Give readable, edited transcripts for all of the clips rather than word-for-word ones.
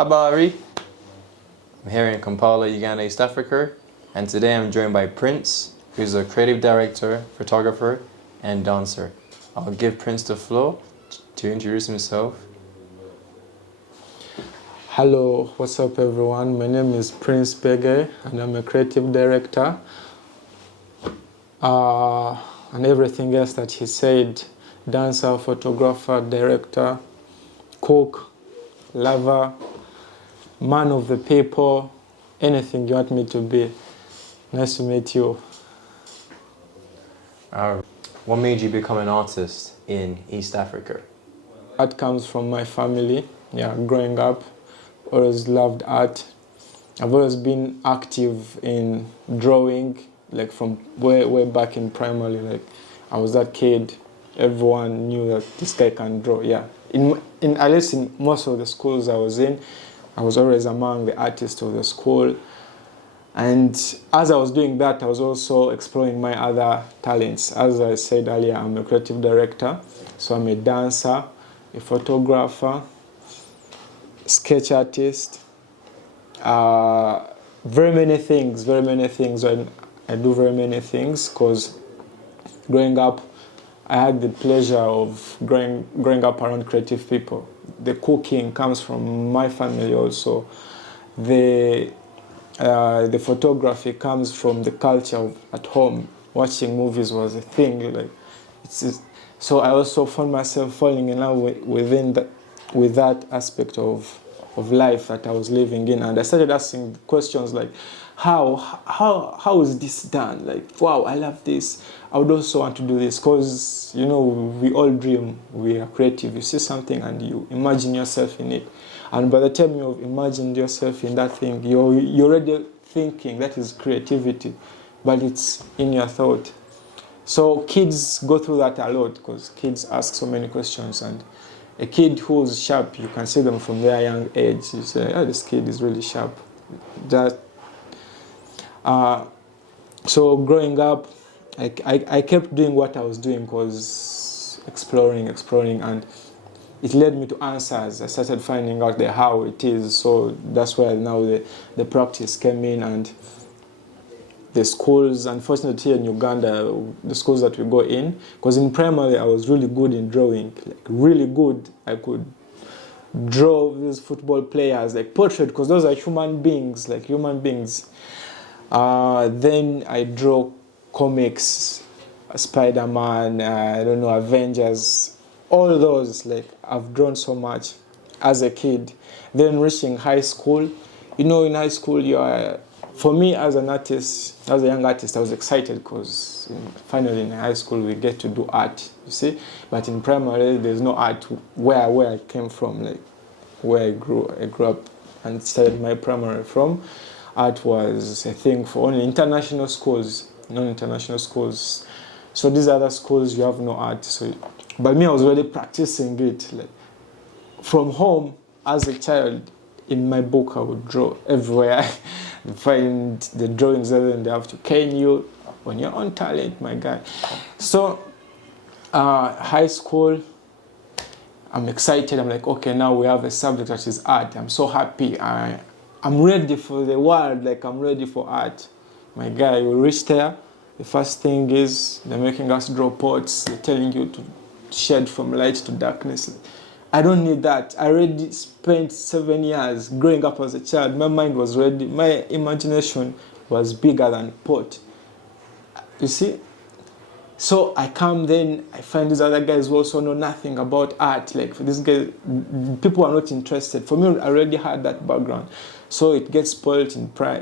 Habari. I'm here in Kampala, Uganda, East Africa, and today I'm joined by Prince, who's a creative director, photographer, and dancer. I'll give Prince the floor to introduce himself. Hello, what's up everyone? My name is Prince Beguin and I'm a creative director. And everything else that he said, dancer, photographer, director, cook, lover, man of the people, anything you want me to be. Nice to meet you. What made you become an artist in East Africa? Art comes from my family. Growing up, always loved art. I've always been active in drawing, like from way back in primary. Like I was that kid. Everyone knew that this guy can draw. At least in most of the schools I was in, I was always among the artists of the school. And as I was doing that, I was also exploring my other talents. As I said earlier, I'm a creative director, so I'm a dancer, a photographer, sketch artist, very many things. I do very many things because growing up, I had the pleasure of growing up around creative people. The cooking comes from my family also. The photography comes from the culture at home. Watching movies was a thing. So I also found myself falling in love with that aspect of life that I was living in, and I started asking questions like, how is this done? Like, wow, I love this. I would also want to do this, because we all dream. We are creative. You see something and you imagine yourself in it, and by the time you've imagined yourself in that thing, you're already thinking. That is creativity, but it's in your thought. So kids go through that a lot because kids ask so many questions, and a kid who's sharp, you can see them from their young age. You say, oh, this kid is really sharp. So growing up, I kept doing what I was doing, because exploring, and it led me to answers. I started finding out the how it is. So that's where now the practice came in, and the schools, unfortunately here in Uganda, the schools that we go in, because in primary I was really good in drawing, like really good. I could draw these football players, like portrait, because those are human beings. Then I draw comics, Spider-Man, Avengers, all those. Like I've drawn so much as a kid. Then reaching high school, in high school for me as an artist, as a young artist, I was excited because finally in high school we get to do art, you see. But in primary there's no art where I came from, like where I grew up and started my primary from. Art was a thing for only international schools, non-international schools. So these other schools, you have no art. But me, I was already practicing it. Like from home, as a child, in my book, I would draw everywhere. I find the drawings there, and they have to cane you when you're on talent, my guy. So high school, I'm excited. I'm like, okay, now we have a subject that is art. I'm so happy. I'm ready for the world, like I'm ready for art. My guy, we reach there. The first thing is they're making us draw pots. They're telling you to shed from light to darkness. I don't need that. I already spent 7 years growing up as a child. My mind was ready. My imagination was bigger than pot. You see? So I come, then I find these other guys who also know nothing about art. Like for this guy, people are not interested. For me, I already had that background. So it gets spoiled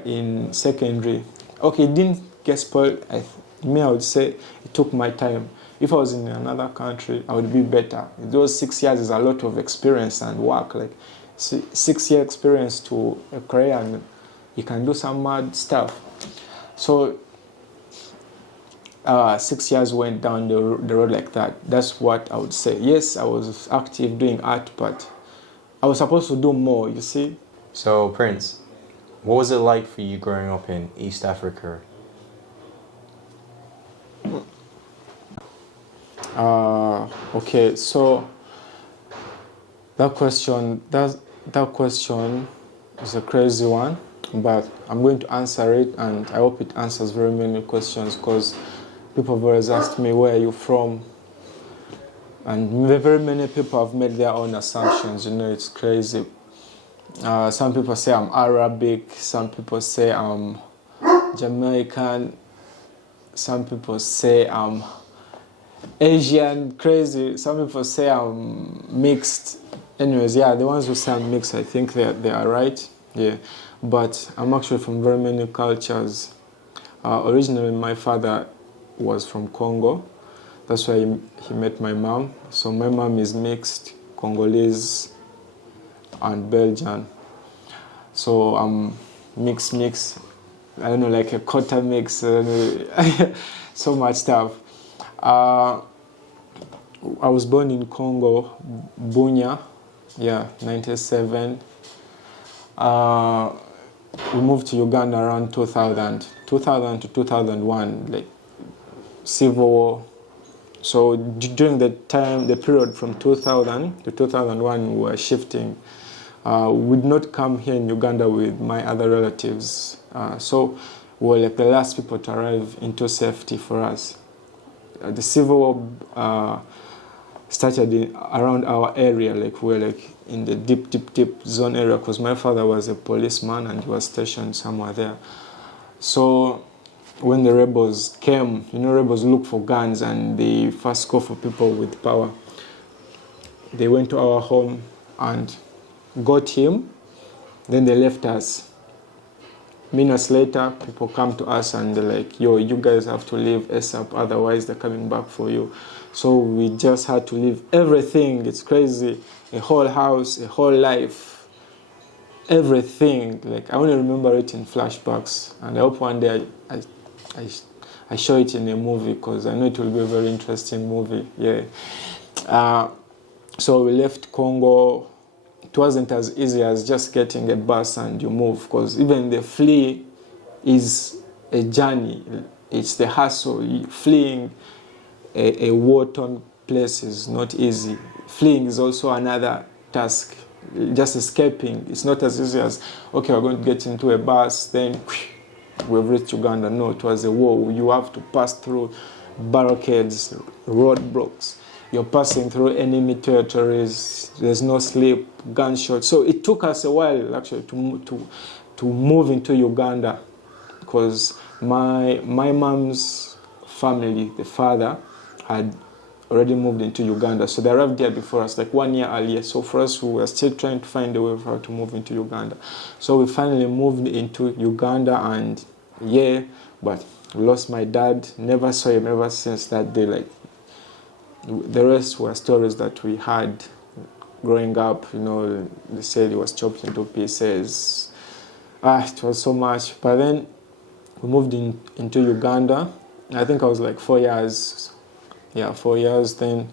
in secondary. Okay, it didn't get spoiled. I would say it took my time. If I was in another country, I would be better. Those 6 years is a lot of experience and work. Like 6-year experience to a career, and you can do some mad stuff. So 6 years went down the road like that. That's what I would say. Yes, I was active doing art, but I was supposed to do more, you see. So Prince, what was it like for you growing up in East Africa? Okay, so that question, That question is a crazy one, but I'm going to answer it, and I hope it answers very many questions, because people have always asked me, where are you from? And very many people have made their own assumptions. It's crazy. Some people say I'm Arabic, some people say I'm Jamaican, some people say I'm Asian, crazy. Some people say I'm mixed. Anyways, yeah, the ones who say I'm mixed, I think they are right. Yeah, but I'm actually from very many cultures. Originally, my father was from Congo. That's why he met my mom. So my mom is mixed, Congolese and Belgian. So I'm mix. I don't know, like a quarter mix. I don't know, so much stuff. I was born in Congo, Bunya, yeah, 97. We moved to Uganda around 2000 to 2001, like civil war. So during the period from 2000 to 2001, we were shifting. We did not come here in Uganda with my other relatives. So we were like the last people to arrive into safety for us. The civil war started around our area, like we were like in the deep zone area, because my father was a policeman and he was stationed somewhere there. So when the rebels came, rebels look for guns and they first go for people with power. They went to our home and got him, then they left us. Minutes later, people come to us and they're like, yo, you guys have to leave ASAP, otherwise they're coming back for you. So we just had to leave everything. It's crazy. A whole house, a whole life, everything. Like, I only remember it in flashbacks. And I hope one day I show it in a movie, because I know it will be a very interesting movie. Yeah. So we left Congo. It wasn't as easy as just getting a bus and you move, because even the flee is a journey. It's the hassle. Fleeing a war-torn place is not easy. Fleeing is also another task. Just escaping, it's not as easy as, okay, we're going to get into a bus, then we've reached Uganda. No, it was a war. You have to pass through barricades, roadblocks. You're passing through enemy territories. There's no sleep, gunshots. So it took us a while actually to move into Uganda, because my mom's family, the father, had already moved into Uganda. So they arrived there before us, like 1 year earlier. So for us, we were still trying to find a way for how to move into Uganda. So we finally moved into Uganda, and yeah, but we lost my dad. Never saw him ever since that day. Like, the rest were stories that we had growing up. They said he was chopped into pieces. It was so much. But then we moved into Uganda. I think I was like 4 years. Yeah, 4 years. Then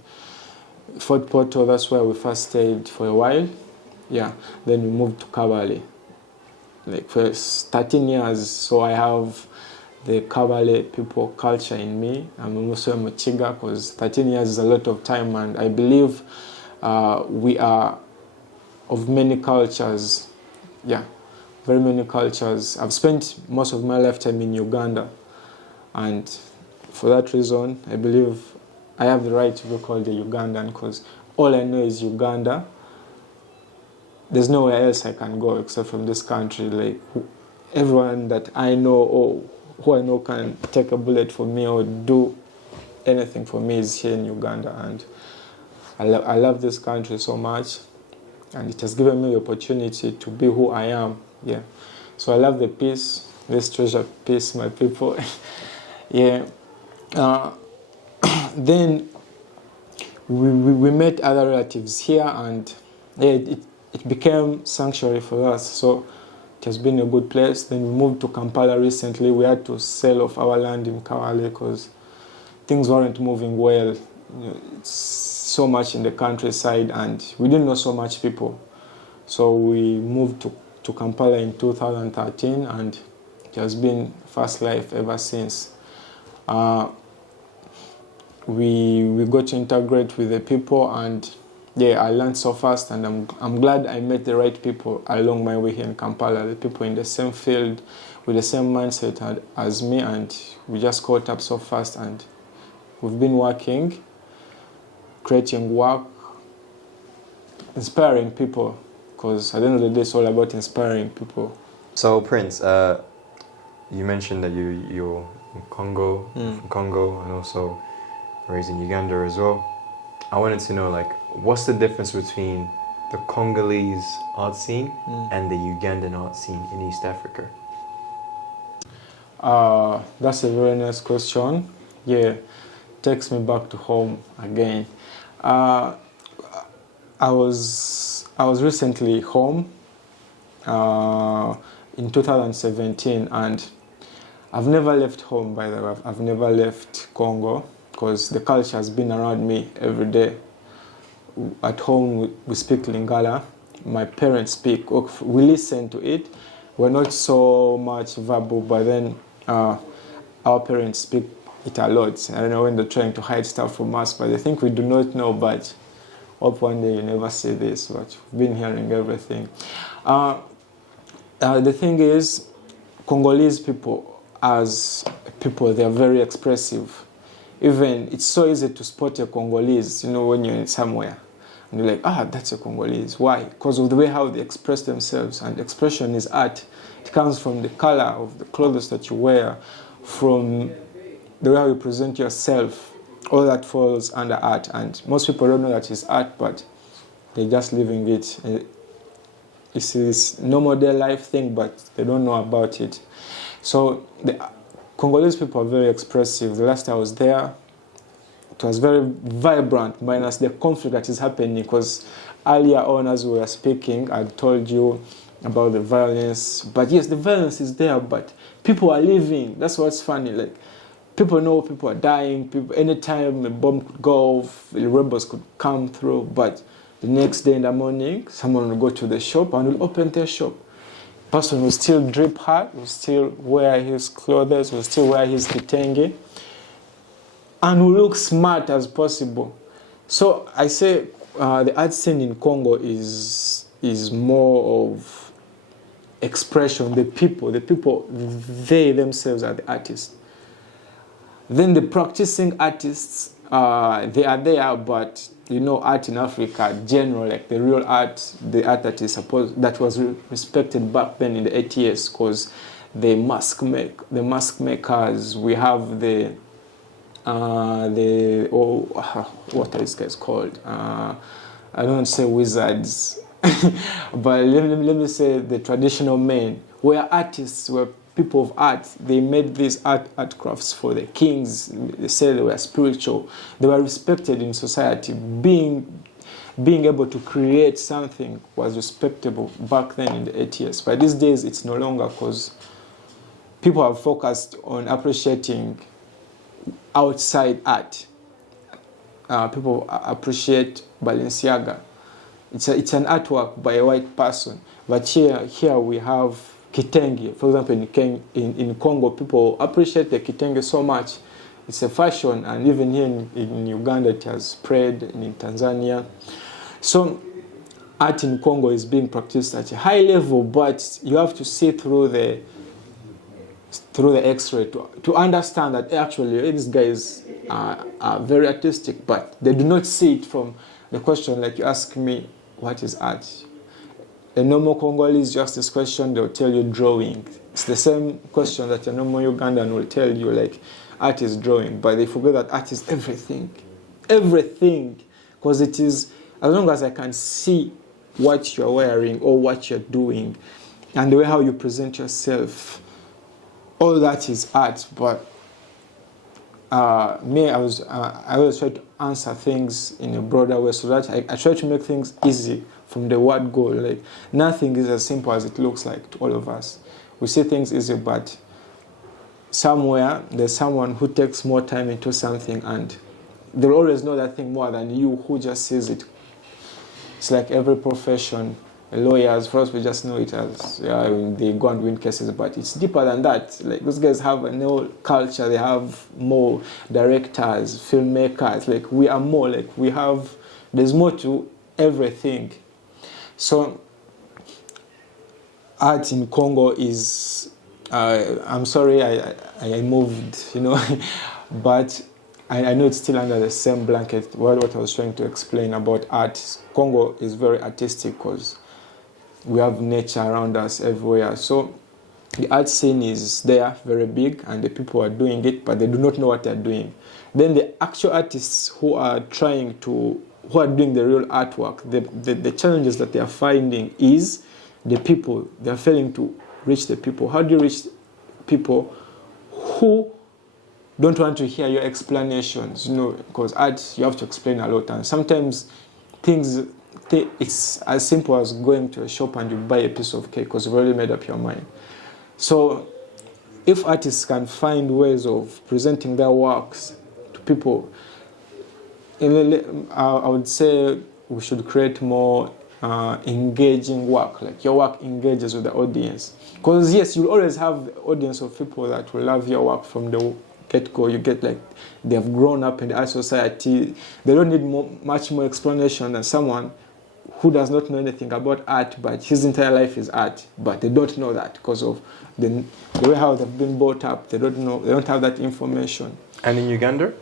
Fort Portal, that's where we first stayed for a while. Yeah, then we moved to Kampala. Like for 13 years, so I have the Kampala people culture in me. I'm also a Muchiga, because 13 years is a lot of time, and I believe we are of many cultures. Yeah, very many cultures. I've spent most of my lifetime in Uganda, and for that reason, I believe I have the right to be called a Ugandan, because all I know is Uganda. There's nowhere else I can go except from this country. Like, everyone that I know, or who I know can take a bullet for me or do anything for me, is here in Uganda. And I love this country so much, and it has given me the opportunity to be who I am. Yeah, so I love the peace. Let's treasure peace, my people. Yeah. Then we met other relatives here, and yeah, it became sanctuary for us. So it has been a good place. Then we moved to Kampala recently. We had to sell off our land in Kawale because things weren't moving well. It's so much in the countryside, and we didn't know so much people. So we moved to Kampala in 2013, and it has been first life ever since. We got to integrate with the people, and yeah, I learned so fast, and I'm glad I met the right people along my way here in Kampala, the people in the same field with the same mindset as me, and we just caught up so fast, and we've been working, creating work, inspiring people, because at the end of the day, it's all about inspiring people. So Prince, you mentioned that you're in Congo, from Congo, and also raised in Uganda as well. I wanted to know, like, what's the difference between the Congolese art scene and the Ugandan art scene in East Africa? That's a very nice question. Yeah, takes me back to home again. I was recently home in 2017, and I've never left home. By the way, I've never left Congo because the culture has been around me every day. At home, we speak Lingala. My parents speak. We listen to it. We're not so much verbal, but then our parents speak it a lot. I don't know when they're trying to hide stuff from us, but they think we do not know. But hope one day you never see this. But we've been hearing everything. The thing is, Congolese people, as people, they are very expressive. Even it's so easy to spot a Congolese, when you're in somewhere. And you're like, that's a Congolese. Why? Because of the way how they express themselves. And expression is art. It comes from the color of the clothes that you wear, from the way how you present yourself. All that falls under art. And most people don't know that it's art, but they're just living it. It's this normal day life thing, but they don't know about it. So the Congolese people are very expressive. The last time I was there, it was very vibrant, minus the conflict that is happening, because earlier on as we were speaking, I told you about the violence. But yes, the violence is there, but people are living. That's what's funny. Like, people know people are dying. Anytime a bomb could go off, the rebels could come through. But the next day in the morning, someone will go to the shop and will open their shop. Person will still drip hard, will still wear his clothes, will still wear his kitenge, and will look smart as possible. So I say the art scene in Congo is more of expression. The people, they themselves are the artists. Then the practicing artists, they are there, but art in Africa, general, like the real art, the art that that was respected back then in the 80s, because the mask makers, we have what are these guys called? I don't say wizards, but let me say the traditional men were artists, were people of art. They made these art crafts for the kings. They said they were spiritual. They were respected in society. Being able to create something was respectable back then in the 80s. But these days it's no longer, because people have focused on appreciating outside art. People appreciate Balenciaga. It's an artwork by a white person. But here we have kitenge. For example, in Congo, people appreciate the kitenge so much. It's a fashion, and even here in Uganda, it has spread, and in Tanzania. So art in Congo is being practiced at a high level, but you have to see through the X-ray to understand that actually these guys are very artistic, but they do not see it from the question like you ask me, what is art? A normal Congolese just this question, they'll tell you drawing. It's the same question that a normal Ugandan will tell you, like, art is drawing, but they forget that art is everything. Everything. Because it is, as long as I can see what you're wearing or what you're doing, and the way how you present yourself, all that is art. But I always try to answer things in a broader way, so that I try to make things easy from the word go. Like, nothing is as simple as it looks like to all of us. We see things easy, but somewhere there's someone who takes more time into something, and they'll always know that thing more than you who just sees it. It's like every profession. Lawyers, for us, we just know it as they go and win cases, but it's deeper than that. Like, those guys have a whole culture. They have more directors, filmmakers. Like, we are more. Like, there's more to everything. So art in Congo is, I'm sorry I moved, but I know it's still under the same blanket. What I was trying to explain about art, Congo is very artistic because we have nature around us everywhere. So the art scene is there, very big, and the people are doing it, but they do not know what they're doing. Then the actual artists who are doing the real artwork, the challenges that they are finding is the people. They're failing to reach the people. How do you reach people who don't want to hear your explanations? Because art, you have to explain a lot, and sometimes it's as simple as going to a shop and you buy a piece of cake because you've already made up your mind. So if artists can find ways of presenting their works to people, I would say we should create more engaging work, like your work engages with the audience. Because yes, you'll always have the audience of people that will love your work from the get-go. You get like they've grown up in the art society. They don't need much more explanation than someone who does not know anything about art, but his entire life is art. But they don't know that because of the way how they've been brought up. They don't have that information. And in Uganda?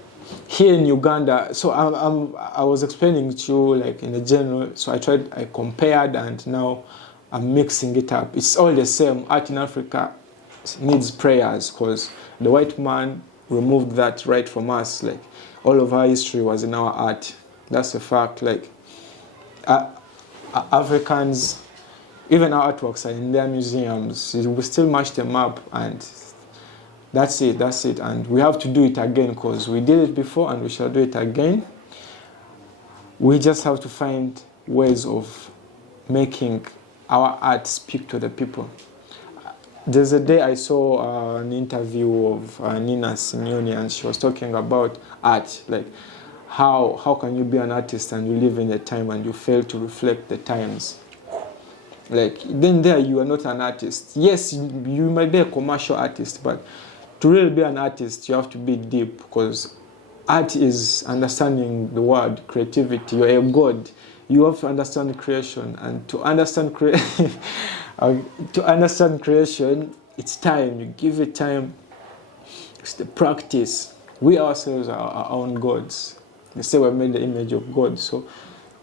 Here in Uganda, so I was explaining to you like in a general, so I compared, and now I'm mixing it up. It's all the same. Art in Africa needs prayers because the white man removed that right from us. Like all of our history was in our art. That's a fact. Like Africans, even our artworks are in their museums. We still mash them up, and that's it. And we have to do it again because we did it before and we shall do it again. We just have to find ways of making our art speak to the people. There's a day I saw an interview of Nina Simeone, and she was talking about art, like how can you be an artist and you live in a time and you fail to reflect the times? Like then there you are not an artist. Yes, you might be a commercial artist, but to really be an artist, you have to be deep because art is understanding the word creativity. You're a god. You have to understand creation, and to understand creation, it's time. You give it time. It's the practice. We ourselves are our own gods. They say we're made in the image of God. So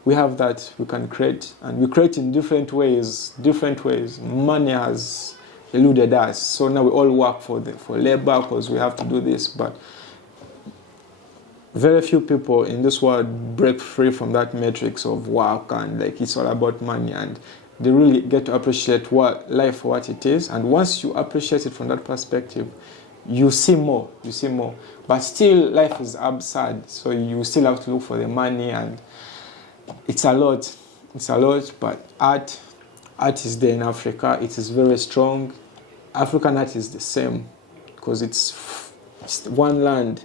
we have that. We can create, and we create in different ways. Money has eluded us. So now we all work for labor because we have to do this. But very few people in this world break free from that matrix of work, and like it's all about money, and they really get to appreciate life for what it is. And once you appreciate it from that perspective, you see more. But still, life is absurd. So you still have to look for the money, and it's a lot. But art is there in Africa. It is very strong. African art is the same because it's one land.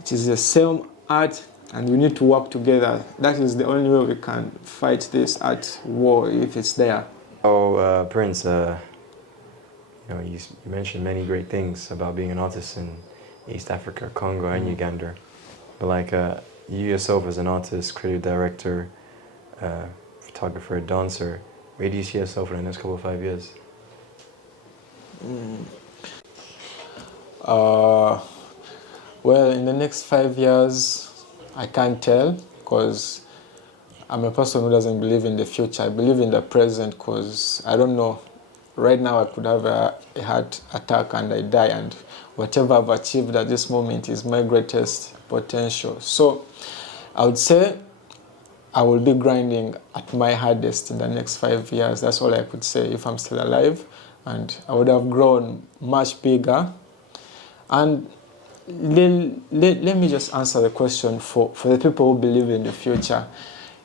It is the same art, and we need to work together. That is the only way we can fight this art war if it's there. Oh, Prince, you mentioned many great things about being an artist in East Africa, Congo, and Uganda. But like you yourself as an artist, creative director, photographer, dancer, where do you see yourself in the next couple of 5 years? Well, in the next 5 years, I can't tell because I'm a person who doesn't believe in the future. I believe in the present because I don't know. Right now, I could have a heart attack and I die, and whatever I've achieved at this moment is my greatest potential. So I would say I will be grinding at my hardest in the next 5 years. That's all I could say if I'm still alive. And I would have grown much bigger. And let me just answer the question for the people who believe in the future.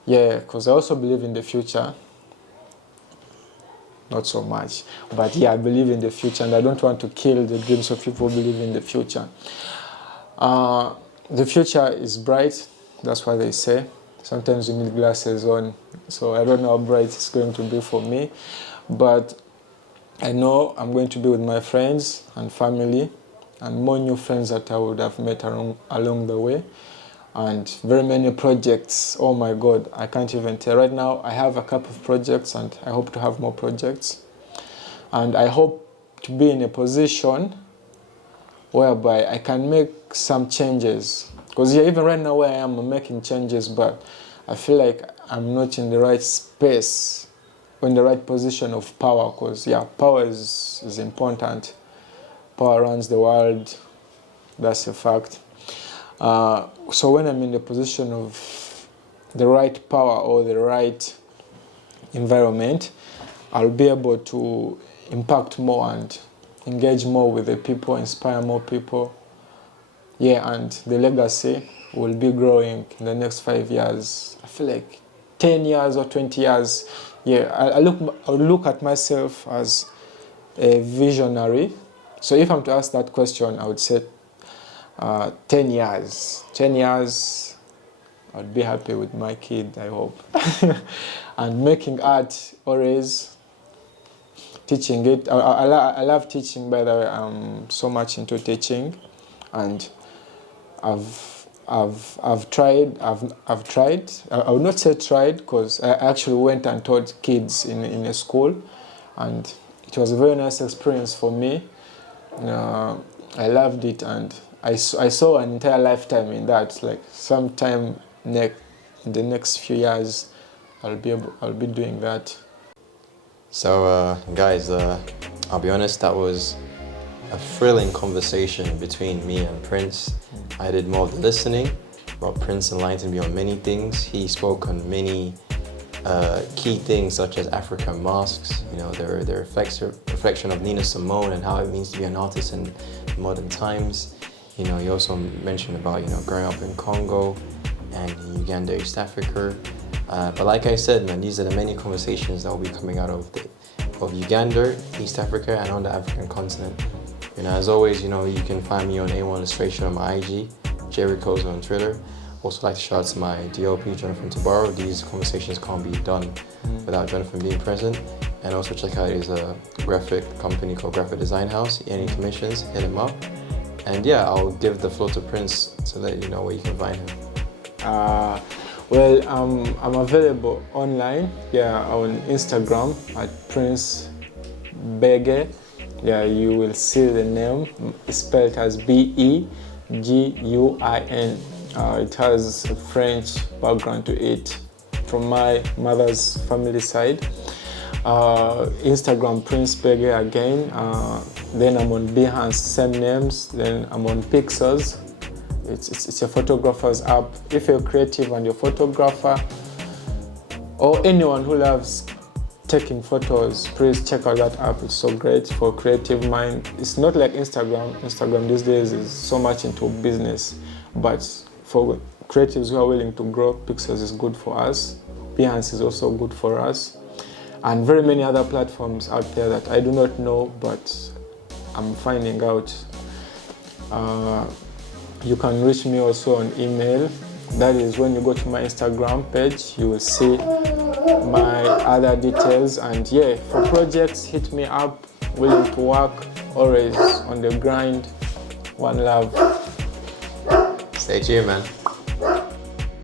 Yeah, because I also believe in the future. Not so much. But yeah, I believe in the future, and I don't want to kill the dreams of people who believe in the future. The future is bright. That's what they say. Sometimes you need glasses on. So I don't know how bright it's going to be for me. But I know I'm going to be with my friends and family, and more new friends that I would have met along the way. and very many projects. Oh my God, I can't even tell. Right now, I have a couple of projects, and I hope to have more projects. And I hope to be in a position whereby I can make some changes. Because yeah, even right now where I am, I'm making changes, but I feel like I'm not in the right space, or in the right position of power. Because yeah, power is important. Power runs the world. That's a fact. So when I'm in the position of the right power or the right environment, I'll be able to impact more and engage more with the people, inspire more people. Yeah, and the legacy will be growing in the next 5 years. I feel like 10 years or 20 years. Yeah, I look at myself as a visionary. So if I'm to ask that question, I would say 10 years. 10 years, I'd be happy with my kid, I hope. And making art always, teaching it. I love teaching, by the way. I'm so much into teaching, and I've tried. I would not say tried, because I actually went and taught kids in a school, and it was a very nice experience for me. I loved it, and I saw an entire lifetime in that. Like sometime in the next few years, I'll be doing that. So, guys, I'll be honest, that was a thrilling conversation between me and Prince. I did more of the listening, but Prince enlightened me on many things. He spoke on many key things such as African masks, their reflection of Nina Simone and how it means to be an artist in modern times. He also mentioned about, growing up in Congo and in Uganda, East Africa. But like I said, man, these are the many conversations that will be coming out of Uganda, East Africa, and on the African continent. As always, you can find me on A1 Illustration on my IG, Rukoza on Twitter. Also like to shout out to my DOP, Jonathan Tabaro. These conversations can't be done without Jonathan being present. And also check out his graphic company called Graphic Design House. Any commissions, hit him up. And yeah, I'll give the floor to Prince to let you know where you can find him. Well, I'm available online, on Instagram at Prince Beguin. Yeah, you will see the name. It's spelled as Beguin. It has a French background to it from my mother's family side. Instagram Prince Beguin again. Then I'm on Behance, same names. Then I'm on Pixels. It's a photographer's app. If you're creative and you're a photographer, or anyone who loves taking photos, please check out that app. It's so great for creative mind. It's not like Instagram. Instagram these days is so much into business, but for creatives who are willing to grow, Pixels is good for us. Behance is also good for us, and very many other platforms out there that I do not know, but I'm finding out. You can reach me also on email. That is, when you go to my Instagram page, you will see my other details. And yeah, for projects, hit me up. Willing to work, always on the grind. One love. Stay tuned, man.